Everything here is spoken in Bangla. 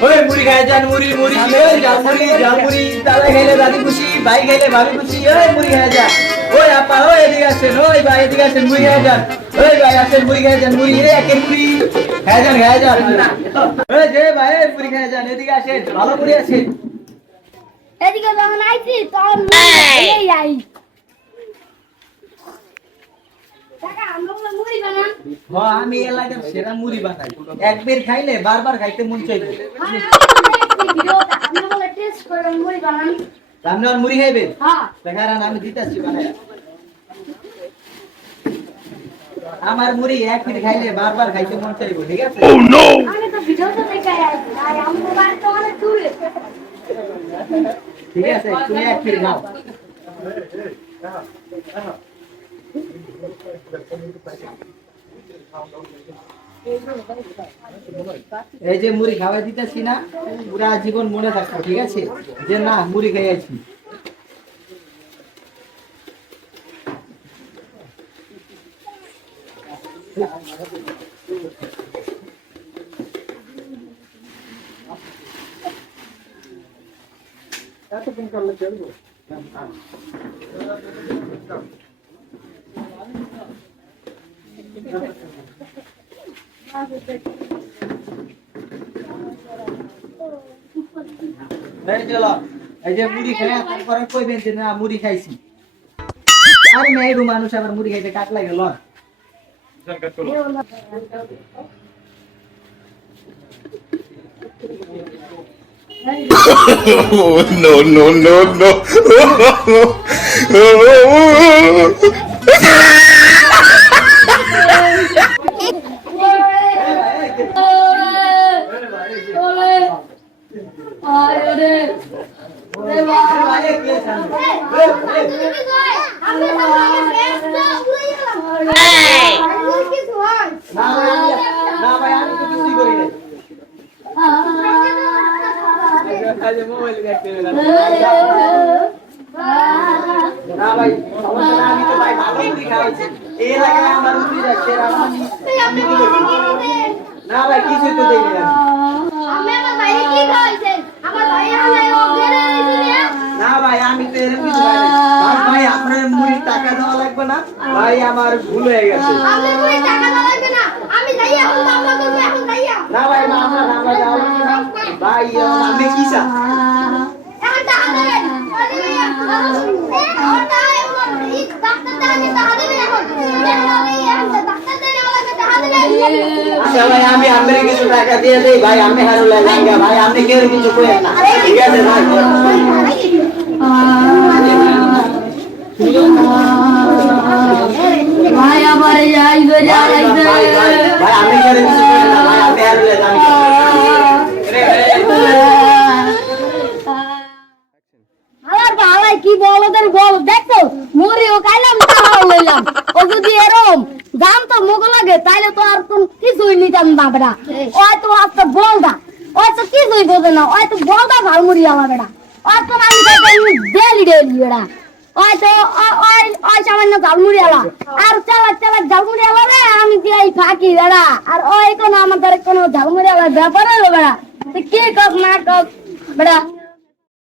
ওই মুড়ি খায় যান মুড়ি মুড়ি ওই জালমুড়ি দাদা খাইলে দাদি খুশি ভাই খাইলে ভাবি খুশি ওই মুড়ি খায় যান ওই আপা ওই এদিকে আসেন ওই ভাই এদিকে আসেন মুড়ি খায় যান ওই ভাই আসেন মুড়ি খায় যান মুড়ি রে একের মুড়ি খায় যান ওই যে ভাই মুড়ি খায় যান এদিকে আসেন ভালো মুড়ি আছে এদিকে যখন আইছি তখন এই আই টাকা আমরা মুড়ি বানান হ্যাঁ আমি এলাকার সেরা মুড়ি বানাই একবার খাইলে বারবার খাইতে মন চাইবে ভিডিওটা আপনি বলে টেস্ট করে মুড়ি বানান আপনি আর মুড়ি খাইবেন হ্যাঁ দেখারান আমি দিতাছি বানাই আমার মুড়ি এক মিনিট খাইলে বারবার খাইতে মন চাইবে ঠিক আছে Oh no! আমি তো ভিডিওটা দেখে আইছি আর আমগো বাড়ি তো অনেক দূরে ঠিক আছে তুমি এক মিনিট নাও এই যে মুড়ি খাওয়াই দিতেছি না পুরা জীবন মনে থাকতো ঠিক আছে যে না মুড়ি খাইয়াছি এতক্ষণ করলে চলবো এই যে মুড়ি খাই তারপরে কইবেন যে না মুড়ি খাইছি আরে মেয়েরু মানুষ আবার মুড়ি খাইতে কাট লাগে loan Oh no no no no! না ভাই আমি তো কিছুই করি নাই আরে মোবাইল দেখতে না ভাই সমস্যা না আমি তো ভাই ভালো মুড়ি খাইছি এই লাগে আমার মুড়ি রাখছে আমি না ভাই কিছু তো দেই না আমি আমার ভাইরে কি খাইছেন আমার ভাই আমার অজ্ঞানে হইছে না ভাই আমি তো এরকম কিছু ভাই ভাই আপনার মুড়ির টাকা দেওয়া লাগবে না ভাই আমার ভুল হয়ে গেছে আমি মুড়ি টাকা দেওয়া লাগবে না আমি যাই এখন মামলা করব এখন যাইয়া না ভাই মামলা যাওয়া লাগবে না ভাই আমি কি চা এখন টাকা দেবেন ওটা এই ডাক্তার টাকা টাকা দেবেন এখন ডাক্তার দেবেন আমাকে টাকা দেবেন আচ্ছা ভাই আমি আপনাকে কিছু টাকা দিয়ে দেই ভাই আমি হারুল লাগা ভাই আপনি কেউ কিছু করেন না ঠিক আছে ভাই ভাই আবার যাই গো যাই ভাই আমি কেউ কিছু করেন না ভাই আপনি হারুল লাগা আমার ভাই কি বল ওদের বল দেখো মরিও খাইলাম তাও লইলাম ও যদি এরম দাম তো মুখ লাগে তাইলে তো আর কোন কিছুই নিতাম না বেটা ওই তো আজকে বলদা ওই তো কিছুই বোঝে না ওই তো বলদা ঝালমুড়ি আমার বেটা ওই তো আমি ডেলি ডেলি বেটা ওই তো ওই সামান্য ঝালমুড়ি আলা আর চালাক চালাক ঝালমুড়ি আলা রে আমি কি এই ফাঁকি বেটা আর ওই কোনো আমাদের কোনো ঝালমুড়ি আলা ব্যাপার হলো বেটা কি কস না কস বেটা